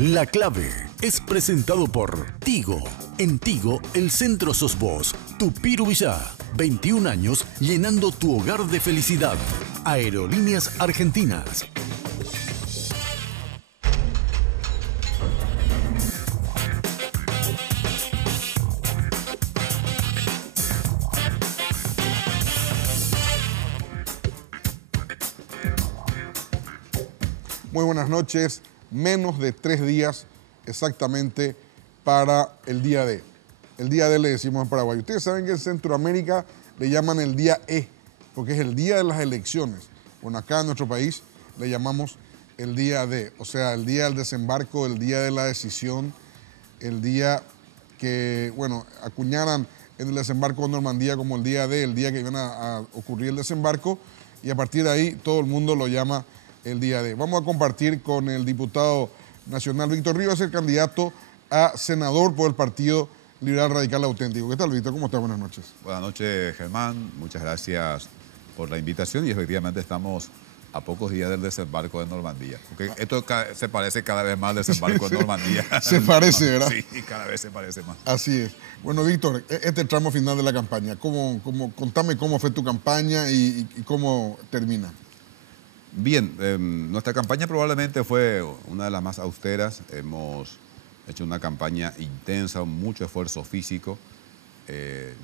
La Clave es presentado por Tigo. En Tigo, el centro sos vos. Tupiru Villá, 21 años llenando tu hogar de felicidad. Aerolíneas Argentinas. Muy buenas noches. Menos de 3 días exactamente para el día D. El día D le decimos en Paraguay. Ustedes saben que en Centroamérica le llaman el día E, porque es el día de las elecciones. Bueno, acá en nuestro país le llamamos el día D, o sea, el día del desembarco, el día de la decisión, el día que, bueno, acuñaran en el desembarco de Normandía como el día D, el día que iban a ocurrir el desembarco, y a partir de ahí todo el mundo lo llama el día D. Vamos a compartir con el diputado nacional Víctor Rivas, el candidato a senador por el Partido Liberal Radical Auténtico. ¿Qué tal, Víctor? ¿Cómo estás? Buenas noches. Buenas noches, Germán. Muchas gracias por la invitación y efectivamente estamos a pocos días del desembarco de Normandía. Porque esto se parece cada vez más al desembarco de Normandía. Se parece, ¿verdad? Sí, cada vez se parece más. Así es. Bueno, Víctor, este tramo final de la campaña, contame cómo fue tu campaña y cómo termina. Bien, nuestra campaña probablemente fue una de las más austeras. Hemos hecho una campaña intensa, mucho esfuerzo físico.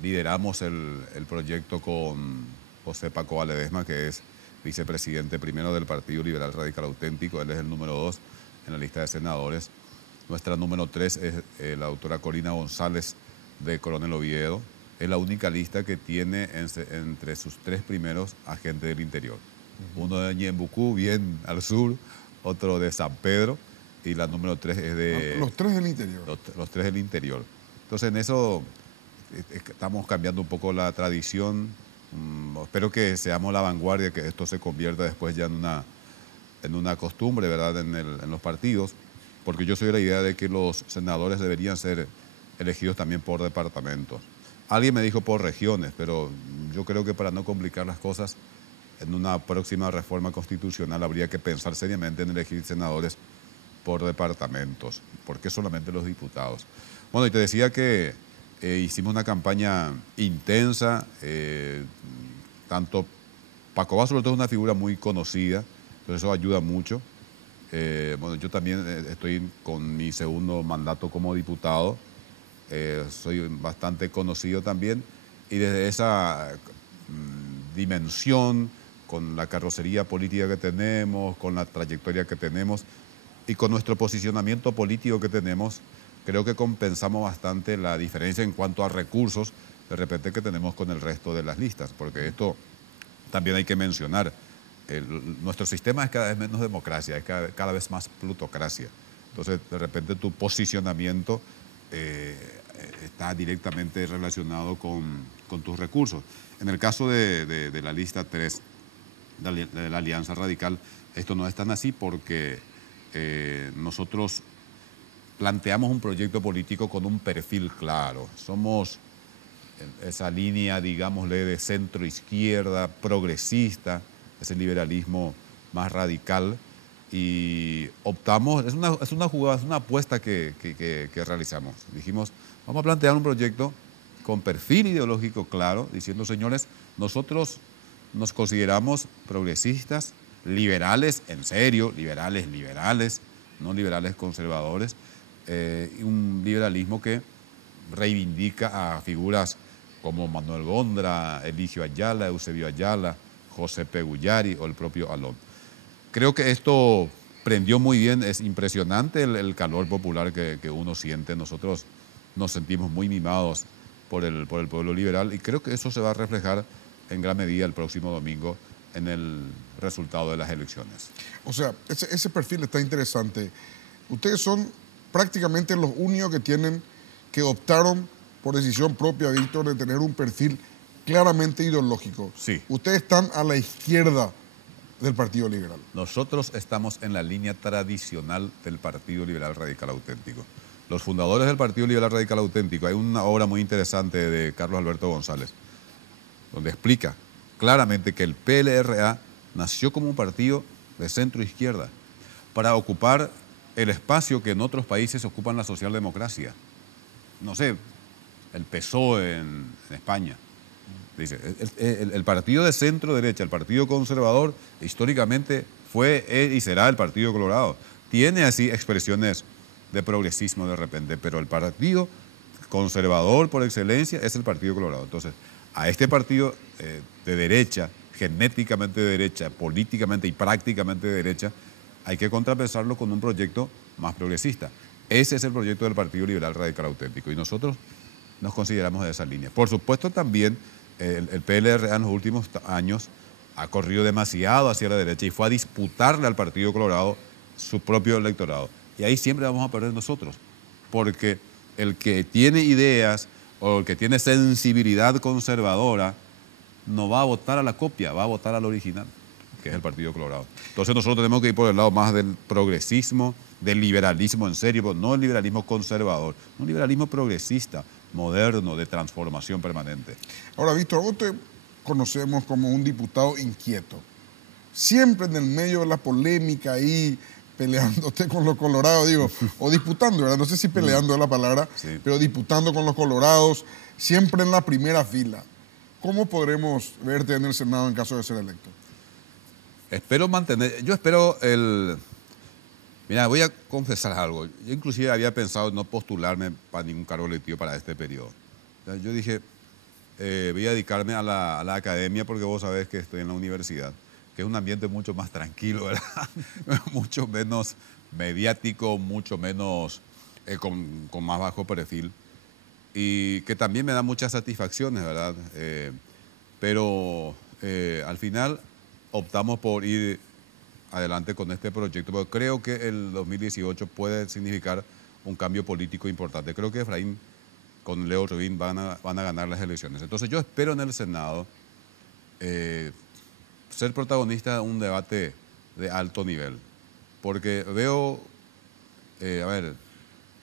Lideramos el proyecto con José Paco Valedesma, que es vicepresidente primero del Partido Liberal Radical Auténtico. Él es el número 2 en la lista de senadores. Nuestra número 3 es la doctora Corina González de Coronel Oviedo. Es la única lista que tiene entre sus 3 primeros a gente del interior. Uno de Ñembucú, bien al sur, otro de San Pedro, y la número 3 es de... Los 3 del interior. Los 3 del interior. Entonces, en eso estamos cambiando un poco la tradición. Espero que seamos la vanguardia, que esto se convierta después ya en una costumbre, ¿verdad?, en los partidos, porque yo soy de la idea de que los senadores deberían ser elegidos también por departamentos. Alguien me dijo por regiones, pero yo creo que para no complicar las cosas, en una próxima reforma constitucional habría que pensar seriamente en elegir senadores por departamentos. ¿Por qué solamente los diputados? Bueno, y te decía que hicimos una campaña intensa. Tanto Paco Vaz, sobre todo, es una figura muy conocida, entonces eso ayuda mucho. Bueno, yo también estoy con mi segundo mandato como diputado. Soy bastante conocido también. Y desde esa dimensión, con la carrocería política que tenemos, con la trayectoria que tenemos y con nuestro posicionamiento político que tenemos, creo que compensamos bastante la diferencia en cuanto a recursos de repente que tenemos con el resto de las listas, porque esto también hay que mencionar. Nuestro sistema es cada vez menos democracia, es cada vez más plutocracia. Entonces, de repente tu posicionamiento está directamente relacionado con tus recursos. En el caso de la lista 3, de la Alianza Radical, esto no es tan así porque nosotros planteamos un proyecto político con un perfil claro. Somos esa línea, digámosle, de centro-izquierda, progresista, ese liberalismo más radical, y optamos, es una jugada, es una apuesta que realizamos. Dijimos, vamos a plantear un proyecto con perfil ideológico claro, diciendo, señores, nosotros nos consideramos progresistas, liberales, en serio, liberales, no liberales conservadores, y un liberalismo que reivindica a figuras como Manuel Gondra, Eligio Ayala, Eusebio Ayala, José Pegullari o el propio Alón. Creo que esto prendió muy bien, es impresionante el calor popular que uno siente. Nosotros nos sentimos muy mimados por el pueblo liberal y creo que eso se va a reflejar en gran medida el próximo domingo en el resultado de las elecciones. O sea, ese perfil está interesante. Ustedes son prácticamente los únicos que optaron por decisión propia, Víctor, de tener un perfil claramente ideológico. Sí. Ustedes están a la izquierda del Partido Liberal. Nosotros estamos en la línea tradicional del Partido Liberal Radical Auténtico. Los fundadores del Partido Liberal Radical Auténtico, hay una obra muy interesante de Carlos Alberto González, donde explica claramente que el PLRA nació como un partido de centro-izquierda para ocupar el espacio que en otros países ocupan la socialdemocracia. No sé, el PSOE en España. Dice, el partido de centro derecha, el partido conservador, históricamente fue y será el Partido Colorado. Tiene así expresiones de progresismo de repente, pero el partido conservador por excelencia es el Partido Colorado. Entonces, a este partido de derecha, genéticamente de derecha, políticamente y prácticamente de derecha, hay que contrapesarlo con un proyecto más progresista. Ese es el proyecto del Partido Liberal Radical Auténtico y nosotros nos consideramos de esa línea. Por supuesto también el PLR en los últimos años ha corrido demasiado hacia la derecha y fue a disputarle al Partido Colorado su propio electorado. Y ahí siempre vamos a perder nosotros, porque el que tiene ideas o el que tiene sensibilidad conservadora no va a votar a la copia, va a votar al original, que es el Partido Colorado. Entonces nosotros tenemos que ir por el lado más del progresismo, del liberalismo en serio, no el liberalismo conservador, un liberalismo progresista, moderno, de transformación permanente. Ahora, Víctor, vos te conocemos como un diputado inquieto. Siempre en el medio de la polémica ahí, peleándote con los colorados, digo, o disputando, ¿verdad? No sé si peleando es la palabra, sí, pero disputando con los colorados, siempre en la primera fila. ¿Cómo podremos verte en el Senado en caso de ser electo? Espero mantener, yo espero el... Mira, voy a confesar algo. Yo inclusive había pensado no postularme para ningún cargo electivo para este periodo. Yo dije, voy a dedicarme a la academia porque vos sabés que estoy en la universidad, que es un ambiente mucho más tranquilo, ¿verdad? Mucho menos mediático, mucho menos con más bajo perfil y que también me da muchas satisfacciones, ¿verdad? Pero al final optamos por ir adelante con este proyecto, porque creo que el 2018 puede significar un cambio político importante. Creo que Efraín con Leo Rubín van a ganar las elecciones. Entonces yo espero en el Senado ser protagonista de un debate de alto nivel, porque veo,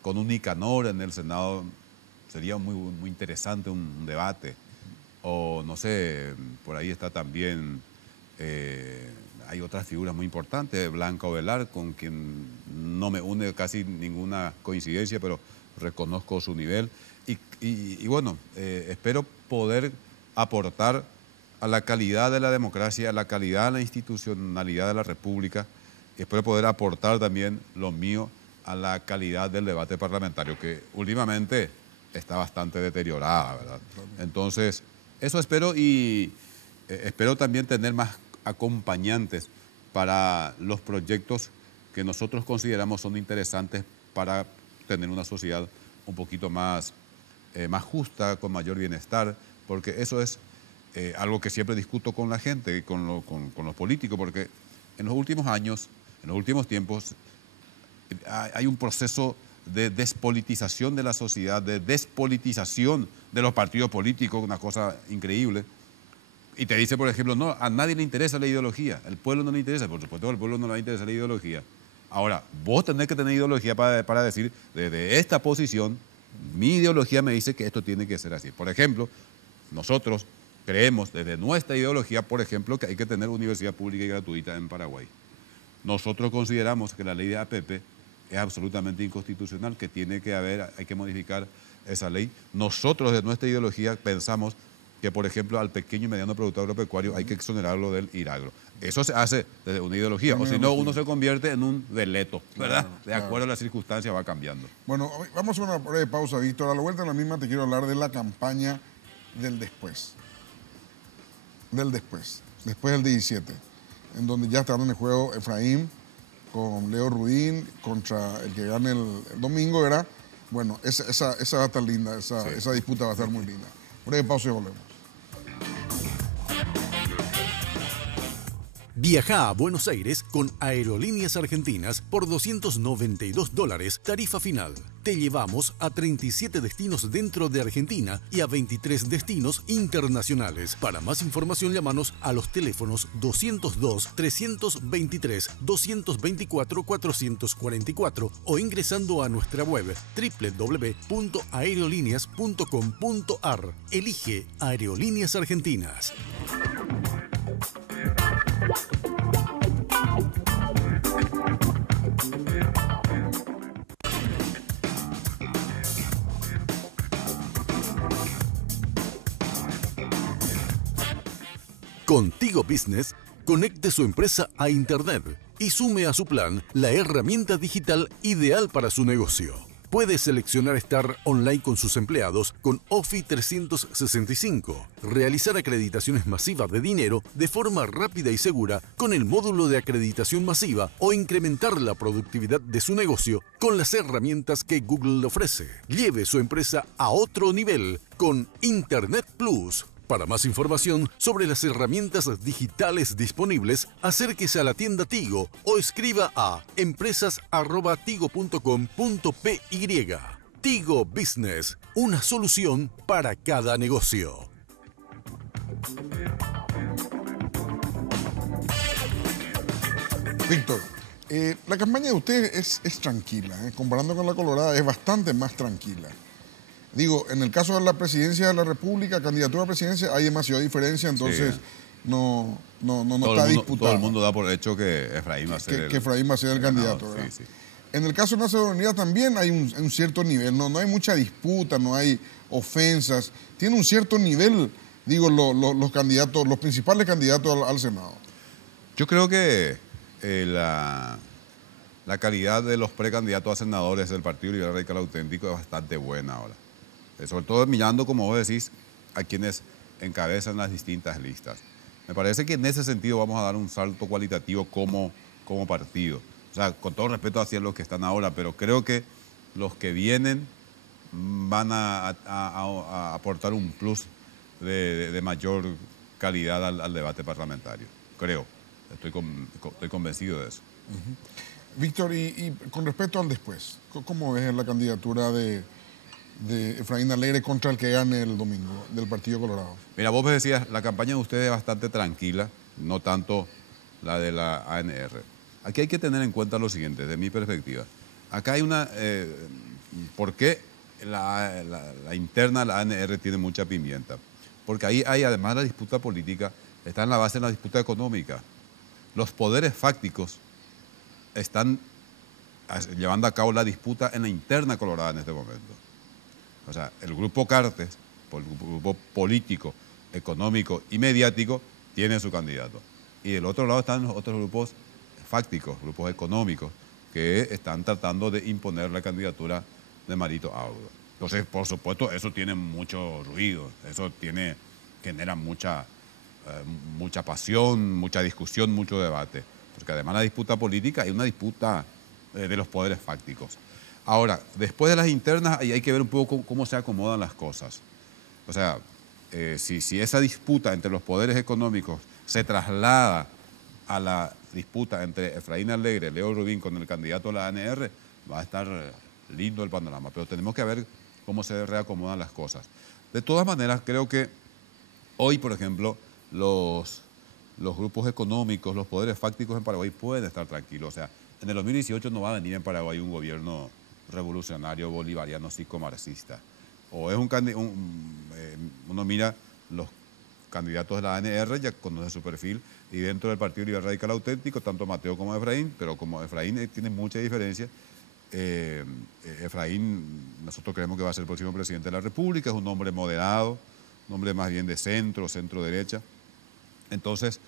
con un Nicanor en el Senado sería muy interesante un debate, o no sé, por ahí está también... hay otras figuras muy importantes, Blanca Ovelar, con quien no me une casi ninguna coincidencia, pero reconozco su nivel. Y bueno, espero poder aportar a la calidad de la democracia, a la calidad de la institucionalidad de la República. Espero poder aportar también lo mío a la calidad del debate parlamentario, que últimamente está bastante deteriorada, ¿verdad? Entonces, eso espero y espero también tener más acompañantes para los proyectos que nosotros consideramos son interesantes para tener una sociedad un poquito más justa, con mayor bienestar, porque eso es algo que siempre discuto con la gente y con los políticos, porque en los últimos años, en los últimos tiempos, hay un proceso de despolitización de la sociedad, de despolitización de los partidos políticos, una cosa increíble. Y te dice, por ejemplo, no, a nadie le interesa la ideología, al pueblo no le interesa, por supuesto al pueblo no le interesa la ideología. Ahora, vos tenés que tener ideología para decir, desde esta posición, mi ideología me dice que esto tiene que ser así. Por ejemplo, nosotros creemos desde nuestra ideología, por ejemplo, que hay que tener universidad pública y gratuita en Paraguay. Nosotros consideramos que la ley de APP es absolutamente inconstitucional, que hay que modificar esa ley. Nosotros de nuestra ideología pensamos que, por ejemplo, al pequeño y mediano productor agropecuario hay que exonerarlo del IRAGRO. Eso se hace desde una ideología, o si no, uno se convierte en un veleto, ¿verdad? De acuerdo a las circunstancias va cambiando. Bueno, vamos a una breve pausa, Víctor. A la vuelta en la misma te quiero hablar de la campaña del después. Después del 17, en donde ya estarán en el juego Efraín con Leo Rudín contra el que gane el domingo, ¿verdad? Bueno, esa va a estar linda, esa disputa va a estar muy linda. Breve pausa y volvemos. Viaja a Buenos Aires con Aerolíneas Argentinas por $292, tarifa final. Te llevamos a 37 destinos dentro de Argentina y a 23 destinos internacionales. Para más información, llámanos a los teléfonos 202-323-224-444 o ingresando a nuestra web www.aerolíneas.com.ar. Elige Aerolíneas Argentinas. Con Tigo Business, conecte su empresa a Internet y sume a su plan la herramienta digital ideal para su negocio. Puede seleccionar estar online con sus empleados con Office 365, realizar acreditaciones masivas de dinero de forma rápida y segura con el módulo de acreditación masiva o incrementar la productividad de su negocio con las herramientas que Google le ofrece. Lleve su empresa a otro nivel con Internet Plus. Para más información sobre las herramientas digitales disponibles, acérquese a la tienda Tigo o escriba a empresas@tigo.com.py. Tigo Business, una solución para cada negocio. Víctor, la campaña de usted es tranquila, comparando con la Colorada es bastante más tranquila. Digo, en el caso de la presidencia de la República, candidatura a presidencia, hay demasiada diferencia, entonces Sí. no Todo está el mundo, disputada. todo el mundo da por hecho que Efraín va a ser Que Efraín va a ser el candidato, ganador. ¿verdad? Sí, sí. En el caso de Nacional Unidad también hay un cierto nivel, no hay mucha disputa, no hay ofensas, tiene un cierto nivel, digo, los candidatos, los principales candidatos al Senado. Yo creo que la calidad de los precandidatos a senadores del Partido Liberal Radical Auténtico es bastante buena ahora. Sobre todo mirando, como vos decís, a quienes encabezan las distintas listas. Me parece que en ese sentido vamos a dar un salto cualitativo como partido. O sea, con todo respeto hacia los que están ahora, pero creo que los que vienen van a aportar un plus de mayor calidad al debate parlamentario. Creo. Estoy convencido de eso. Víctor, y con respecto al después, ¿cómo ves la candidatura de Efraín Alegre contra el que gane el domingo, del Partido Colorado? Mira, vos me decías, la campaña de ustedes es bastante tranquila, no tanto la de la ANR. Aquí hay que tener en cuenta lo siguiente, desde mi perspectiva. Acá hay una... ¿Por qué la interna de la ANR tiene mucha pimienta? Porque ahí hay, además de la disputa política, está en la base de la disputa económica. Los poderes fácticos están llevando a cabo la disputa en la interna colorada en este momento. O sea, el grupo Cartes, el grupo político, económico y mediático, tiene su candidato. Y del otro lado están los otros grupos fácticos, grupos económicos, que están tratando de imponer la candidatura de Marito Auro. Entonces, por supuesto, eso tiene mucho ruido, eso genera mucha pasión, mucha discusión, mucho debate. Porque además de la disputa política, hay una disputa de los poderes fácticos. Ahora, después de las internas, ahí hay que ver un poco cómo se acomodan las cosas. O sea, si esa disputa entre los poderes económicos se traslada a la disputa entre Efraín Alegre, Leo Rubín con el candidato a la ANR, va a estar lindo el panorama. Pero tenemos que ver cómo se reacomodan las cosas. De todas maneras, creo que hoy, por ejemplo, los grupos económicos, los poderes fácticos en Paraguay pueden estar tranquilos. O sea, en el 2018 no va a venir en Paraguay un gobierno revolucionario bolivariano psicomarxista. O es uno mira los candidatos de la ANR, ya conoce su perfil, y dentro del Partido Liberal Radical Auténtico, tanto Mateo como Efraín, pero como Efraín tiene mucha diferencia, Efraín, nosotros creemos que va a ser el próximo presidente de la República, es un hombre moderado, un hombre más bien de centro-derecha. Entonces,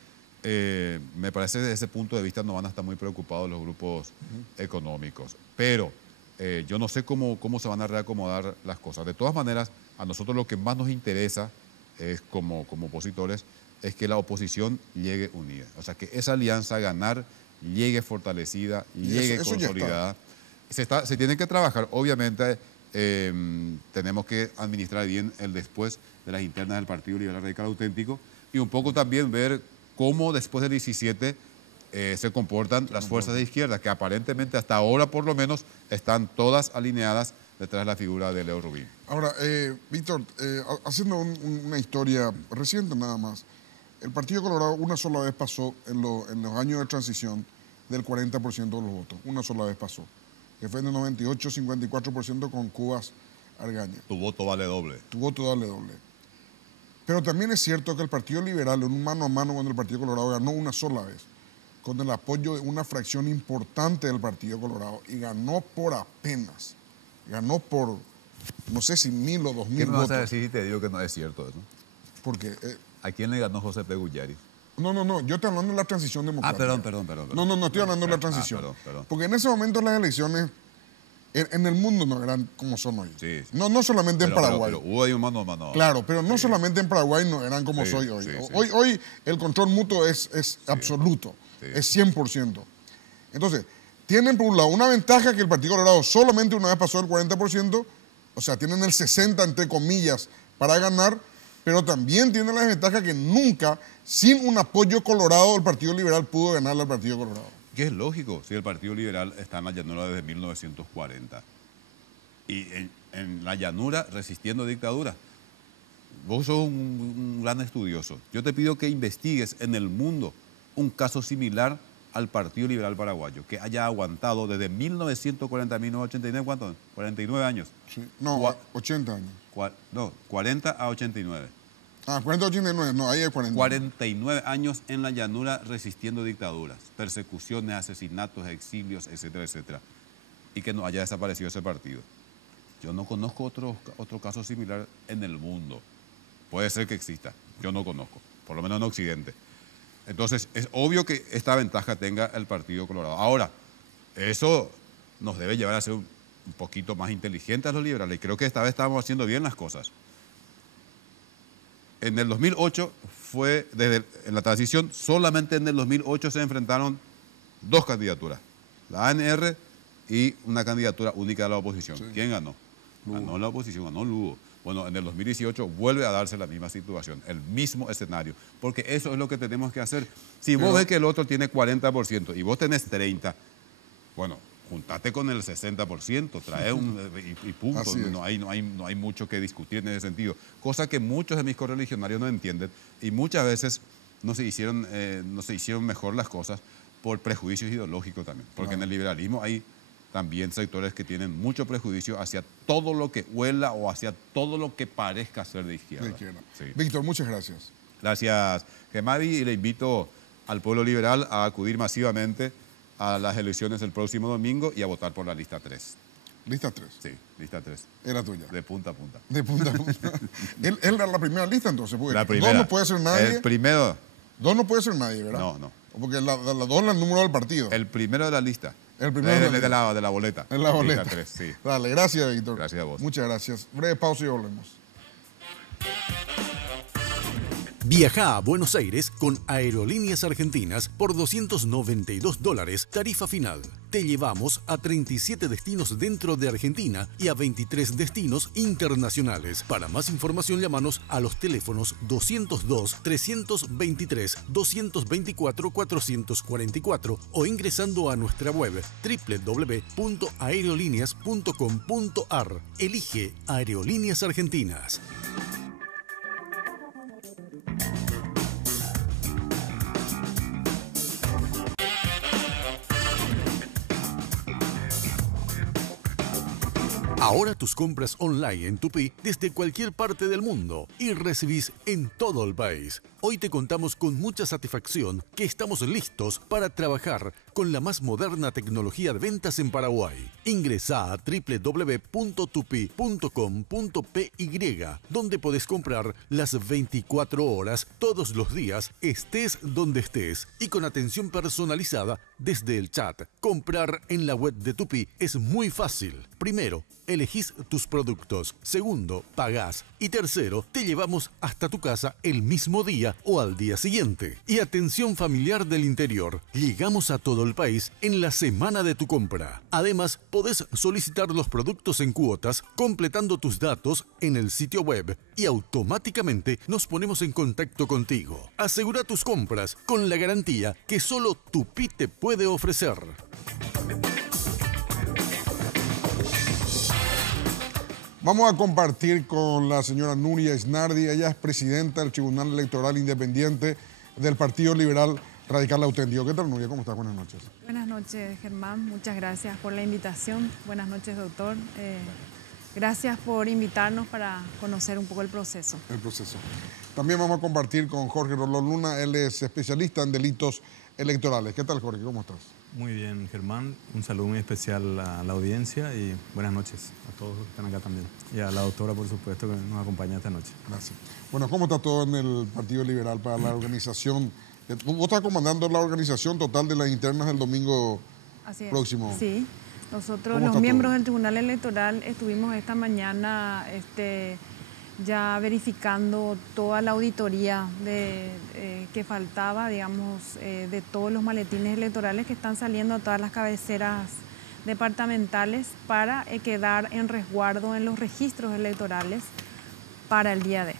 me parece que desde ese punto de vista no van a estar muy preocupados los grupos económicos. Pero yo no sé cómo se van a reacomodar las cosas. De todas maneras, a nosotros lo que más nos interesa es, como opositores, es que la oposición llegue unida. O sea, que esa alianza a ganar llegue fortalecida, llegue consolidada. Se tiene que trabajar. Obviamente, tenemos que administrar bien el después de las internas del Partido Liberal Radical Auténtico y un poco también ver cómo después del 17 se comportan las fuerzas de izquierda, que aparentemente hasta ahora por lo menos están todas alineadas detrás de la figura de Leo Rubín. Ahora, Víctor, haciendo una historia reciente nada más, el Partido Colorado una sola vez pasó en los años de transición del 40% de los votos, una sola vez pasó, que fue en el 98, 54% con Cubas Argaña. Tu voto vale doble. Tu voto vale doble. Pero también es cierto que el Partido Liberal, en un mano a mano con el Partido Colorado, ganó una sola vez, con el apoyo de una fracción importante del Partido Colorado, y ganó por apenas. Ganó por, no sé si 1.000 o 2.000 votos. ¿Qué me vas a decir si te digo que no es cierto eso? Porque ¿A quién le ganó José P. Gullari? No, yo estoy hablando de la transición democrática. Perdón. No, estoy hablando de la transición. Perdón. Porque en ese momento las elecciones en el mundo no eran como son hoy. Sí. No solamente en Paraguay. Pero hubo ahí un mano a mano. Claro, pero no solamente en Paraguay no eran como soy hoy. Hoy el control mutuo es absoluto, es 100%. Entonces, tienen por un lado una ventaja que el Partido Colorado solamente una vez pasó el 40%, o sea, tienen el 60% entre comillas para ganar, pero también tienen la desventaja que nunca, sin un apoyo colorado, el Partido Liberal pudo ganarle al Partido Colorado. Que es lógico, si el Partido Liberal está en la llanura desde 1940 y en la llanura resistiendo dictadura. Vos sos un gran estudioso. Yo te pido que investigues en el mundo un caso similar al Partido Liberal Paraguayo, que haya aguantado desde 1940 a 1989, ¿cuánto? 49 años. Sí. No, 80 años. 40 a 89. 40 a 89, no, ahí hay 40. 49 años en la llanura resistiendo dictaduras, persecuciones, asesinatos, exilios, etcétera, etcétera. Y que no haya desaparecido ese partido. Yo no conozco otro caso similar en el mundo. Puede ser que exista, yo no conozco, por lo menos en Occidente. Entonces, es obvio que esta ventaja tenga el Partido Colorado. Ahora, eso nos debe llevar a ser un poquito más inteligentes los liberales. Y creo que esta vez estamos haciendo bien las cosas. En el 2008 en la transición, solamente en el 2008 se enfrentaron dos candidaturas, la ANR y una candidatura única de la oposición. Sí. ¿Quién ganó? Lugo. Ganó la oposición, ganó Lugo. Bueno, en el 2018 vuelve a darse la misma situación, el mismo escenario, porque eso es lo que tenemos que hacer. Si vos ves que el otro tiene 40% y vos tenés 30%, bueno, juntate con el 60%, trae y punto. No hay mucho que discutir en ese sentido. Cosa que muchos de mis correligionarios no entienden y muchas veces no se hicieron mejor las cosas por prejuicios ideológicos también. Porque en el liberalismo hay también sectores que tienen mucho prejuicio hacia todo lo que huela o hacia todo lo que parezca ser de izquierda. Sí. Víctor, muchas gracias. Gracias, Gemadi, y le invito al pueblo liberal a acudir masivamente a las elecciones el próximo domingo y a votar por la lista 3. ¿Lista 3? Sí, lista 3. Era tuya. De punta a punta. De punta a punta. Él era la primera lista entonces, porque la primera. 2 no puede ser nadie. El primero. 2 no puede ser nadie, ¿verdad? No. Porque la 2 es el número del partido. El primero de la lista. El primero de la boleta. En la boleta. Lista 3, sí. Dale, gracias, Víctor. Gracias a vos. Muchas gracias. Breve pausa y volvemos. Viaja a Buenos Aires con Aerolíneas Argentinas por $292, tarifa final. Te llevamos a 37 destinos dentro de Argentina y a 23 destinos internacionales. Para más información, llámanos a los teléfonos 202-323-224-444 o ingresando a nuestra web www.aerolíneas.com.ar. Elige Aerolíneas Argentinas. Ahora tus compras online en Tupi desde cualquier parte del mundo y recibís en todo el país. Hoy te contamos con mucha satisfacción que estamos listos para trabajar con la más moderna tecnología de ventas en Paraguay. Ingresá a www.tupi.com.py, donde podés comprar las 24 horas todos los días, estés donde estés y con atención personalizada desde el chat. Comprar en la web de Tupi es muy fácil. Primero, elegís tus productos. Segundo, pagás. Y tercero, te llevamos hasta tu casa el mismo día o al día siguiente. Y atención familiar del interior. Llegamos a todo el país en la semana de tu compra. Además, podés solicitar los productos en cuotas completando tus datos en el sitio web y automáticamente nos ponemos en contacto contigo. Asegura tus compras con la garantía que solo Tupi te puede ofrecer. Vamos a compartir con la señora Nuria Isnardi. Ella es presidenta del Tribunal Electoral Independiente del Partido Liberal Radical Auténtico. ¿Qué tal, Nuria? ¿Cómo estás? Buenas noches. Buenas noches, Germán. Muchas gracias por la invitación. Buenas noches, doctor. Gracias por invitarnos para conocer un poco el proceso. También vamos a compartir con Jorge Rolón Luna. Él es especialista en delitos electorales. ¿Qué tal, Jorge? ¿Cómo estás? Muy bien, Germán. Un saludo muy especial a la audiencia y buenas noches a todos los que están acá también. Y a la doctora, por supuesto, que nos acompaña esta noche. Gracias. Bueno, ¿cómo está todo en el Partido Liberal para la organización Vos estás comandando la organización total de las internas del domingo próximo. Sí, nosotros los miembros del Tribunal Electoral estuvimos esta mañana ya verificando toda la auditoría que faltaba, digamos, de todos los maletines electorales que están saliendo a todas las cabeceras departamentales para quedar en resguardo en los registros electorales para el día D.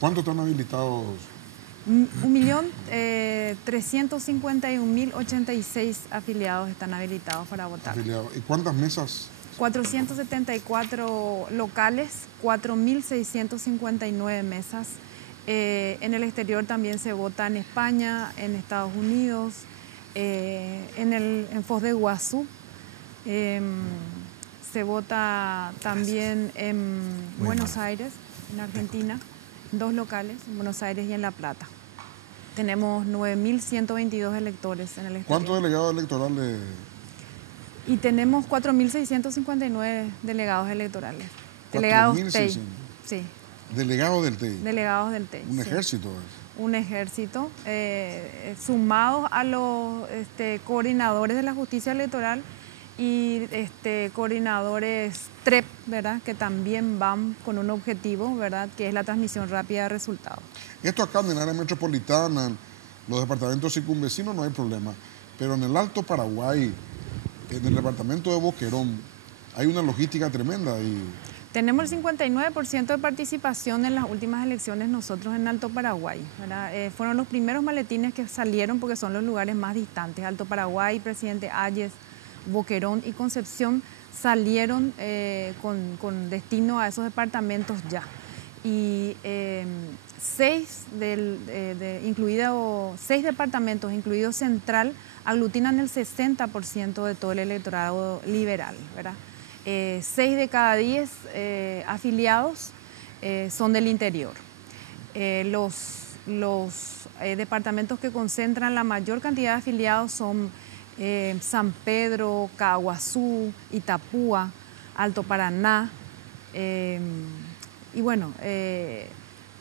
¿Cuántos están habilitados? 1.351.086 afiliados están habilitados para votar. ¿Y cuántas mesas? 474 locales, 4.659 mesas. En el exterior también se vota en España, en Estados Unidos, en Foz de Iguazú. Se vota también en Buenos Aires, en Argentina, 2 locales, en Buenos Aires y en La Plata. Tenemos 9.122 electores en el exterior. ¿Cuántos delegados electorales? Y tenemos 4.659 delegados electorales. Delegados TEI. Sí. ¿Delegados del TEI? Delegados del TEI. ¿Un ejército es? Un ejército, sumados a los coordinadores de la justicia electoral y coordinadores TREP, ¿verdad? Que también van con un objetivo, ¿verdad? Que es la transmisión rápida de resultados. Esto acá en el área metropolitana, en los departamentos circunvecinos no hay problema, pero en el Alto Paraguay, en el departamento de Boquerón, hay una logística tremenda y... Tenemos el 59% de participación en las últimas elecciones nosotros en Alto Paraguay, ¿verdad? Fueron los primeros maletines que salieron porque son los lugares más distantes. Alto Paraguay, Presidente Hayes, Boquerón y Concepción salieron con destino a esos departamentos ya. Y 6 departamentos, incluido Central, aglutinan el 60% de todo el electorado liberal, ¿verdad? 6 de cada 10 afiliados son del interior. Los departamentos que concentran la mayor cantidad de afiliados son San Pedro, Caaguazú, Itapúa, Alto Paraná. Y bueno,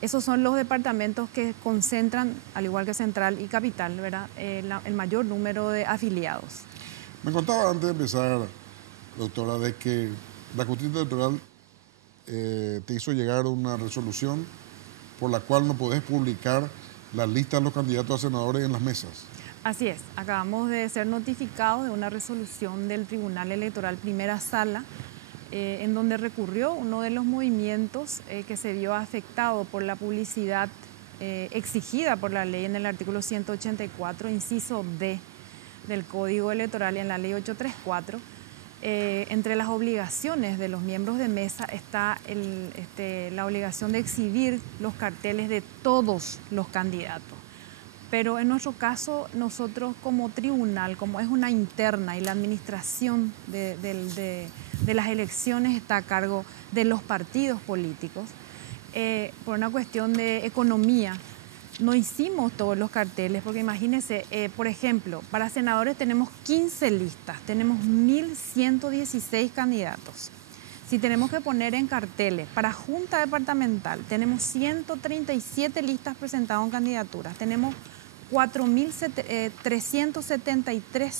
esos son los departamentos que concentran, al igual que Central y Capital, ¿verdad? El mayor número de afiliados. Me contaba antes de empezar, doctora, de que la justicia electoral te hizo llegar una resolución por la cual no podés publicar la lista de los candidatos a senadores en las mesas. Así es, acabamos de ser notificados de una resolución del Tribunal Electoral Primera Sala, en donde recurrió uno de los movimientos que se vio afectado por la publicidad exigida por la ley en el artículo 184, inciso D del Código Electoral y en la ley 834. Entre las obligaciones de los miembros de mesa está la obligación de exhibir los carteles de todos los candidatos. Pero en nuestro caso, nosotros como tribunal, como es una interna y la administración de las elecciones está a cargo de los partidos políticos, por una cuestión de economía, no hicimos todos los carteles, porque imagínense, por ejemplo, para senadores tenemos 15 listas, tenemos 1.116 candidatos. Si tenemos que poner en carteles para Junta Departamental, tenemos 137 listas presentadas en candidaturas, tenemos 4.373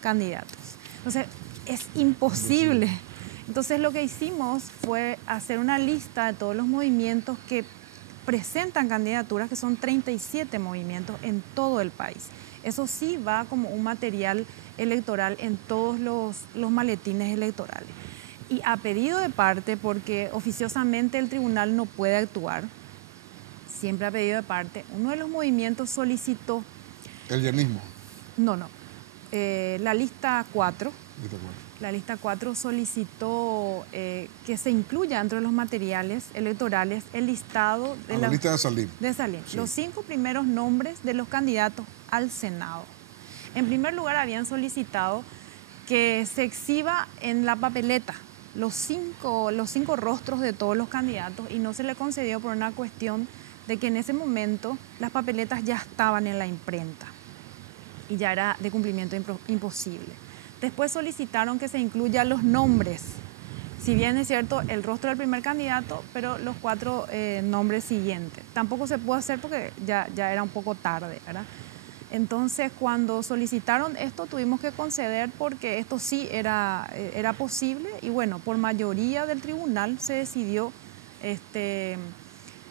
candidatos. Entonces, es imposible. Entonces, lo que hicimos fue hacer una lista de todos los movimientos que presentan candidaturas, que son 37 movimientos en todo el país. Eso sí va como un material electoral en todos los maletines electorales. Y a pedido de parte, porque oficiosamente el tribunal no puede actuar, siempre a pedido de parte, uno de los movimientos solicitó... ¿El llanismo? No. La lista 4. La lista 4 solicitó que se incluya dentro de los materiales electorales el listado de la lista de Salim. De Salim. Sí. Los 5 primeros nombres de los candidatos al Senado. En primer lugar, habían solicitado que se exhiba en la papeleta los cinco rostros de todos los candidatos y no se le concedió por una cuestión de que en ese momento las papeletas ya estaban en la imprenta y ya era de cumplimiento imposible. Después solicitaron que se incluyan los nombres, si bien es cierto el rostro del primer candidato, pero los 4 nombres siguientes. Tampoco se pudo hacer porque ya era un poco tarde, ¿verdad? Entonces, cuando solicitaron esto, tuvimos que conceder porque esto sí era posible y bueno, por mayoría del tribunal se decidió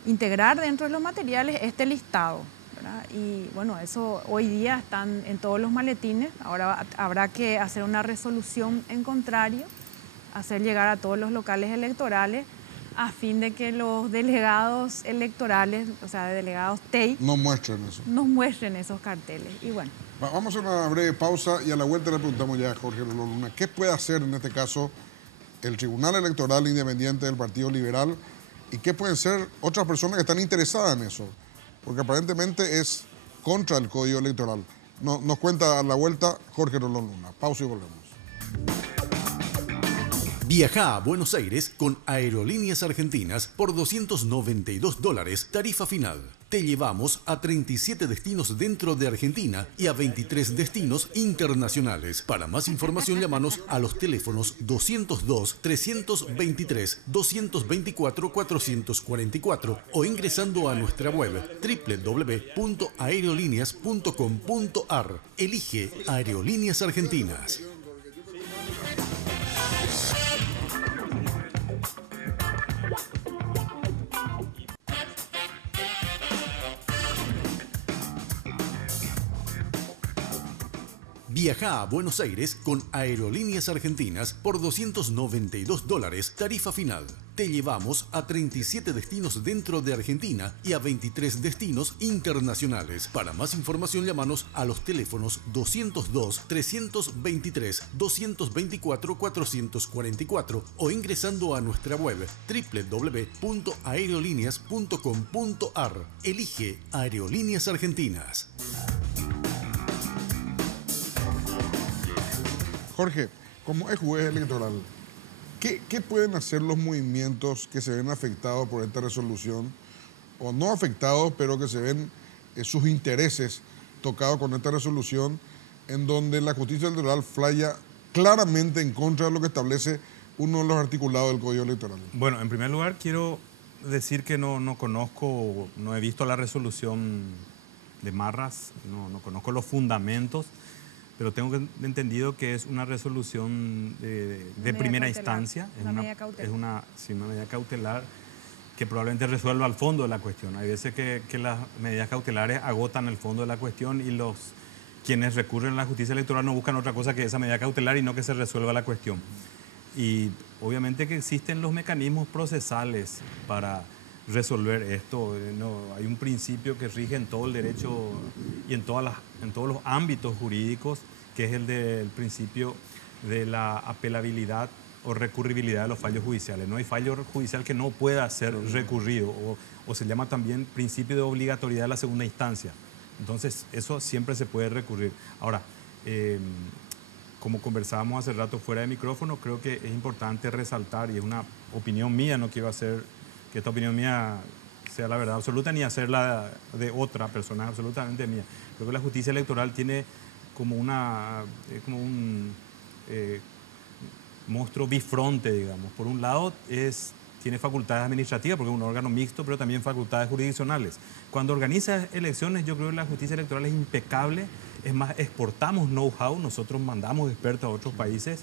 integrar dentro de los materiales este listado, ¿verdad? Y bueno, eso hoy día están en todos los maletines. Ahora habrá que hacer una resolución en contrario, hacer llegar a todos los locales electorales a fin de que los delegados electorales, o sea, delegados TEI, No muestren eso. nos muestren esos carteles. Y bueno. Vamos a una breve pausa y a la vuelta le preguntamos ya a Jorge Rolón Luna, ¿qué puede hacer en este caso el Tribunal Electoral Independiente del Partido Liberal y qué pueden ser otras personas que están interesadas en eso? Porque aparentemente es contra el Código Electoral. Nos cuenta a la vuelta Jorge Rolón Luna. Pausa y volvemos. Viaja a Buenos Aires con Aerolíneas Argentinas por $292, tarifa final. Te llevamos a 37 destinos dentro de Argentina y a 23 destinos internacionales. Para más información, llámanos a los teléfonos 202-323-224-444 o ingresando a nuestra web www.aerolíneas.com.ar. Elige Aerolíneas Argentinas. Viaja a Buenos Aires con Aerolíneas Argentinas por $292, tarifa final. Te llevamos a 37 destinos dentro de Argentina y a 23 destinos internacionales. Para más información, llámanos a los teléfonos 202-323-224-444 o ingresando a nuestra web www.aerolíneas.com.ar. Elige Aerolíneas Argentinas. Jorge, como es juez electoral, ¿qué pueden hacer los movimientos que se ven afectados por esta resolución? O no afectados, pero que se ven sus intereses tocados con esta resolución, en donde la justicia electoral falla claramente en contra de lo que establece uno de los articulados del Código Electoral. Bueno, en primer lugar quiero decir que no conozco, no he visto la resolución de Marras, no conozco los fundamentos, pero tengo entendido que es una resolución de primera instancia, es una medida cautelar que probablemente resuelva el fondo de la cuestión. Hay veces que las medidas cautelares agotan el fondo de la cuestión y quienes recurren a la justicia electoral no buscan otra cosa que esa medida cautelar y no que se resuelva la cuestión. Y obviamente que existen los mecanismos procesales para resolver esto. Hay un principio que rige en todo el derecho y en todos los ámbitos jurídicos, que es el del principio de la apelabilidad o recurribilidad de los fallos judiciales. No hay fallo judicial que no pueda ser recurrido, o se llama también principio de obligatoriedad de la segunda instancia. Entonces, eso siempre se puede recurrir. Ahora, como conversábamos hace rato fuera de micrófono, creo que es importante resaltar, y es una opinión mía, no quiero hacer que esta opinión mía sea la verdad absoluta ni hacerla de otra persona, es absolutamente mía. Creo que la justicia electoral tiene como un monstruo bifronte, digamos. Por un lado tiene facultades administrativas porque es un órgano mixto, pero también facultades jurisdiccionales. Cuando organiza elecciones, yo creo que la justicia electoral es impecable. Es más, exportamos know-how, nosotros mandamos expertos a otros países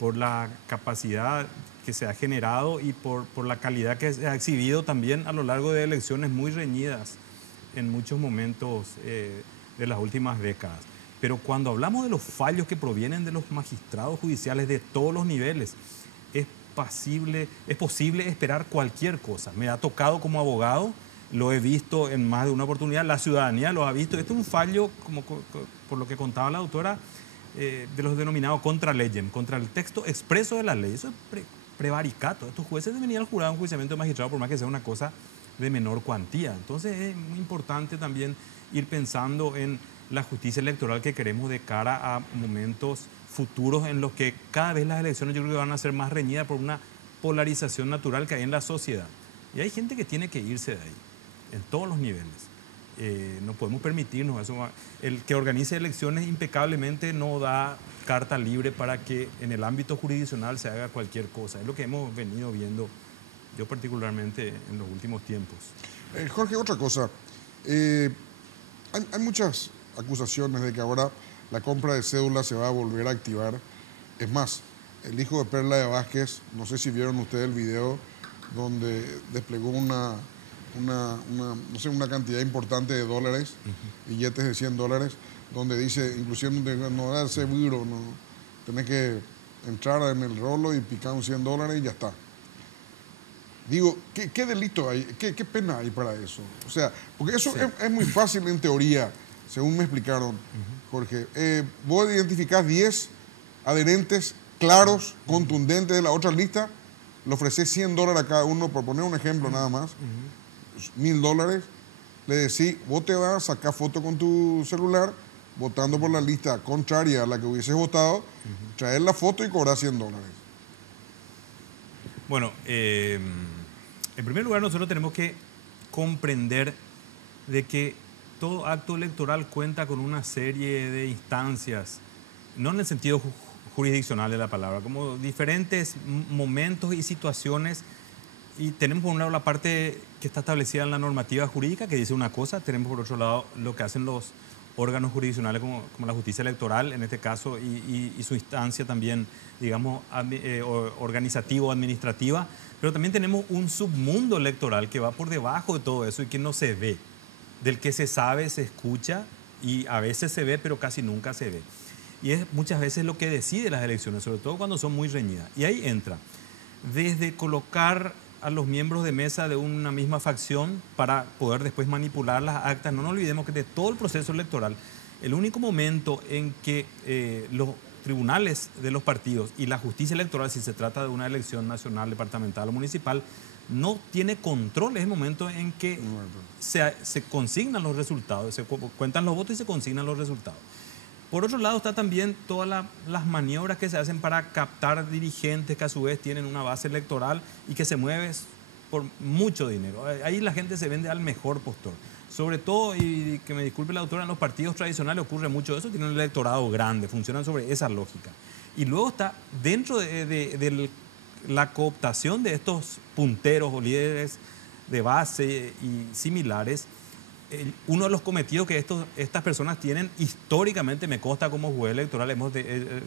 por la capacidad que se ha generado y por la calidad que se ha exhibido también a lo largo de elecciones muy reñidas en muchos momentos de las últimas décadas. Pero cuando hablamos de los fallos que provienen de los magistrados judiciales de todos los niveles, es posible esperar cualquier cosa. Me ha tocado como abogado, lo he visto en más de una oportunidad, la ciudadanía lo ha visto. Este es un fallo, como por lo que contaba la autora, de los denominados contra legem, contra el texto expreso de la ley. Eso es prevaricato. Estos jueces deben ir al jurado de enjuiciamiento de magistrado por más que sea una cosa de menor cuantía. Entonces es muy importante también ir pensando en la justicia electoral que queremos de cara a momentos futuros en los que cada vez las elecciones yo creo que van a ser más reñidas por una polarización natural que hay en la sociedad. Y hay gente que tiene que irse de ahí, en todos los niveles. No podemos permitirnos eso. El que organice elecciones impecablemente no da carta libre para que en el ámbito jurisdiccional se haga cualquier cosa. Es lo que hemos venido viendo, yo particularmente, en los últimos tiempos. Jorge, otra cosa. Hay muchas acusaciones de que ahora la compra de cédulas se va a volver a activar. Es más, el hijo de Perla de Vázquez, no sé si vieron ustedes el video donde desplegó una cantidad importante de dólares, billetes de $100, donde dice, inclusive no da seguro, no, tenés que entrar en el rolo y picar un $100 y ya está. Digo, ¿qué delito hay? ¿Qué pena hay para eso? O sea, porque eso es muy fácil en teoría, según me explicaron, Jorge. Vos identificás 10 adherentes claros, contundentes de la otra lista, le ofrecés $100 a cada uno, por poner un ejemplo nada más, $1.000, le decís, vos te vas a sacar foto con tu celular, votando por la lista contraria a la que hubieses votado, traer la foto y cobrar $100. Bueno, en primer lugar nosotros tenemos que comprender de que todo acto electoral cuenta con una serie de instancias, no en el sentido jurisdiccional de la palabra, como diferentes momentos y situaciones. Y tenemos por un lado la parte que está establecida en la normativa jurídica, que dice una cosa, tenemos por otro lado lo que hacen los órganos jurisdiccionales como la justicia electoral en este caso y su instancia también, digamos, organizativo-administrativa, pero también tenemos un submundo electoral que va por debajo de todo eso y que no se ve, del que se sabe, se escucha y a veces se ve, pero casi nunca se ve. Y es muchas veces lo que decide las elecciones, sobre todo cuando son muy reñidas. Y ahí entra, desde colocar a los miembros de mesa de una misma facción para poder después manipular las actas. No nos olvidemos que de todo el proceso electoral, el único momento en que los tribunales de los partidos y la justicia electoral, si se trata de una elección nacional, departamental o municipal, no tiene control, es el momento en que se consignan los resultados, se cuentan los votos y se consignan los resultados. Por otro lado está también todas las maniobras que se hacen para captar dirigentes que a su vez tienen una base electoral y que se mueven por mucho dinero. Ahí la gente se vende al mejor postor. Sobre todo, y que me disculpe la autora, en los partidos tradicionales ocurre mucho eso, tienen un electorado grande, funcionan sobre esa lógica. Y luego está dentro de la cooptación de estos punteros o líderes de base y similares, uno de los cometidos que estas personas tienen históricamente, me consta como juez electoral, hemos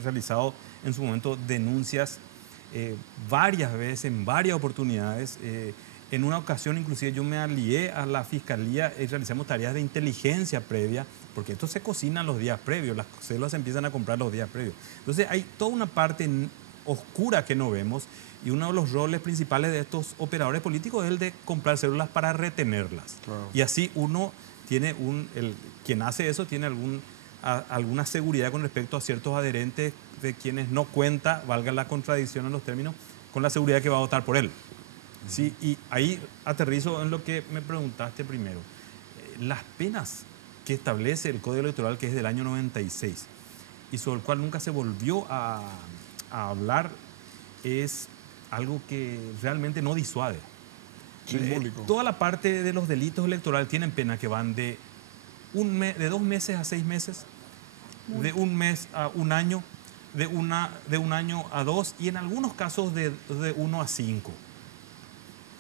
realizado en su momento denuncias varias veces, en varias oportunidades. En una ocasión inclusive yo me alié a la fiscalía y realizamos tareas de inteligencia previa, porque esto se cocina los días previos, las células se empiezan a comprar los días previos. Entonces hay toda una parte oscura que no vemos y uno de los roles principales de estos operadores políticos es el de comprar células para retenerlas. Claro. Y así uno tiene quien hace eso tiene alguna seguridad con respecto a ciertos adherentes de quienes no cuenta, valga la contradicción en los términos, con la seguridad que va a votar por él. Sí, y ahí aterrizo en lo que me preguntaste primero. Las penas que establece el Código Electoral, que es del año 96, y sobre el cual nunca se volvió a hablar, es algo que realmente no disuade. Toda la parte de los delitos electorales tienen pena que van de 2 meses a 6 meses, de 1 mes a 1 año, de un año a 2 y en algunos casos de 1 a 5.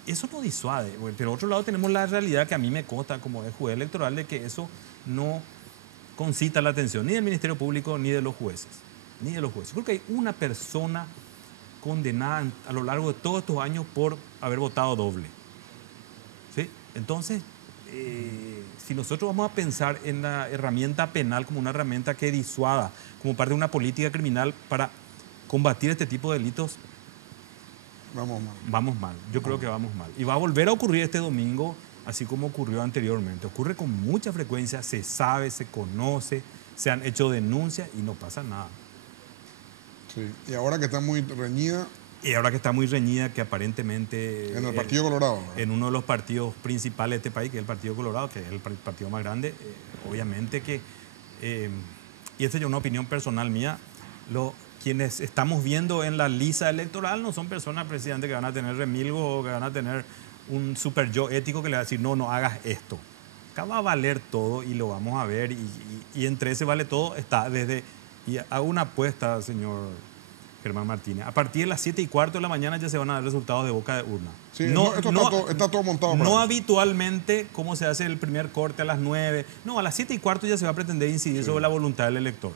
Eso no disuade, pero por otro lado tenemos la realidad que a mí me consta como es juez electoral de que eso no concita la atención ni del Ministerio Público ni de los jueces. Creo que hay una persona condenada a lo largo de todos estos años por haber votado doble. ¿Sí? Entonces, si nosotros vamos a pensar en la herramienta penal como una herramienta que disuada, como parte de una política criminal para combatir este tipo de delitos, vamos mal. Yo creo que vamos mal. Y va a volver a ocurrir este domingo, así como ocurrió anteriormente. Ocurre con mucha frecuencia, se sabe, se conoce, se han hecho denuncias y no pasa nada. Sí. Y ahora que está muy reñida. Que aparentemente... En el Partido Colorado, ¿verdad? En uno de los partidos principales de este país, que es el Partido Colorado, que es el partido más grande, obviamente que... y esta es una opinión personal mía, quienes estamos viendo en la lista electoral no son personas, presidente, que van a tener remilgo o que van a tener un super yo ético que le va a decir, no hagas esto. Acá va a valer todo y lo vamos a ver y entre ese vale todo está desde... Y hago una apuesta, señor Germán Martínez. A partir de las 7:15 de la mañana ya se van a dar resultados de boca de urna. Sí, esto está todo montado para No eso. habitualmente, como se hace el primer corte a las 9. No, a las 7:15 ya se va a pretender incidir sobre la voluntad del elector.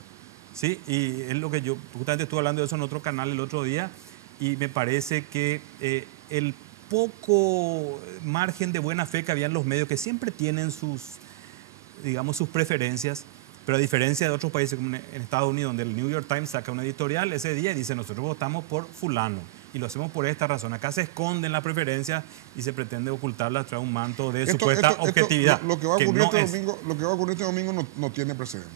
¿Sí? Y es lo que yo justamente estuve hablando de eso en otro canal el otro día, y me parece que el poco margen de buena fe que había en los medios, que siempre tienen sus, digamos, sus preferencias, pero a diferencia de otros países como en Estados Unidos, donde el New York Times saca una editorial ese día y dice: nosotros votamos por fulano y lo hacemos por esta razón. Acá se esconden las preferencias y se pretende ocultarlas tras un manto de supuesta objetividad. Lo que va a ocurrir este domingo no tiene precedente.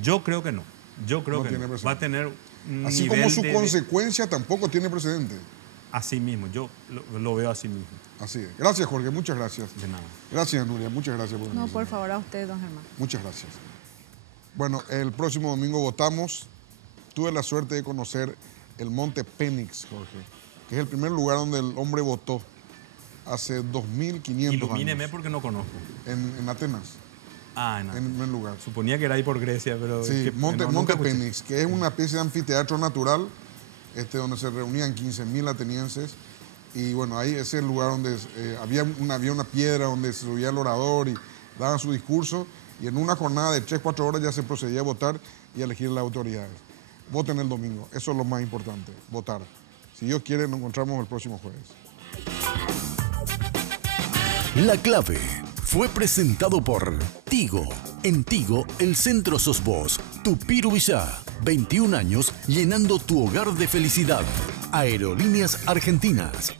Yo creo que no. Yo creo que no. Va a tener un así nivel como su consecuencia tampoco tiene precedente. Así mismo, yo lo veo así mismo. Así es. Gracias, Jorge, muchas gracias. De nada. Gracias, Nuria, muchas gracias por venir. No, por favor, a usted, don Germán. Muchas gracias. Bueno, el próximo domingo votamos. Tuve la suerte de conocer el Monte Pénix, Jorge, que es el primer lugar donde el hombre votó hace 2.500 Ilumíneme años. porque no conozco. En Atenas, Ah, no. en el primer lugar. Suponía que era ahí por Grecia, pero... Sí, es que, Monte nunca escuché. Pénix, que es una especie de anfiteatro natural donde se reunían 15.000 atenienses. Y bueno, ahí ese es el lugar donde había una piedra donde se subía el orador y daban su discurso. Y en una jornada de 3-4 horas ya se procedía a votar y a elegir las autoridades. Voten el domingo, eso es lo más importante, votar. Si Dios quiere, nos encontramos el próximo jueves. La clave fue presentado por Tigo. En Tigo, el centro sos vos. Tupiru Villá, 21 años llenando tu hogar de felicidad. Aerolíneas Argentinas.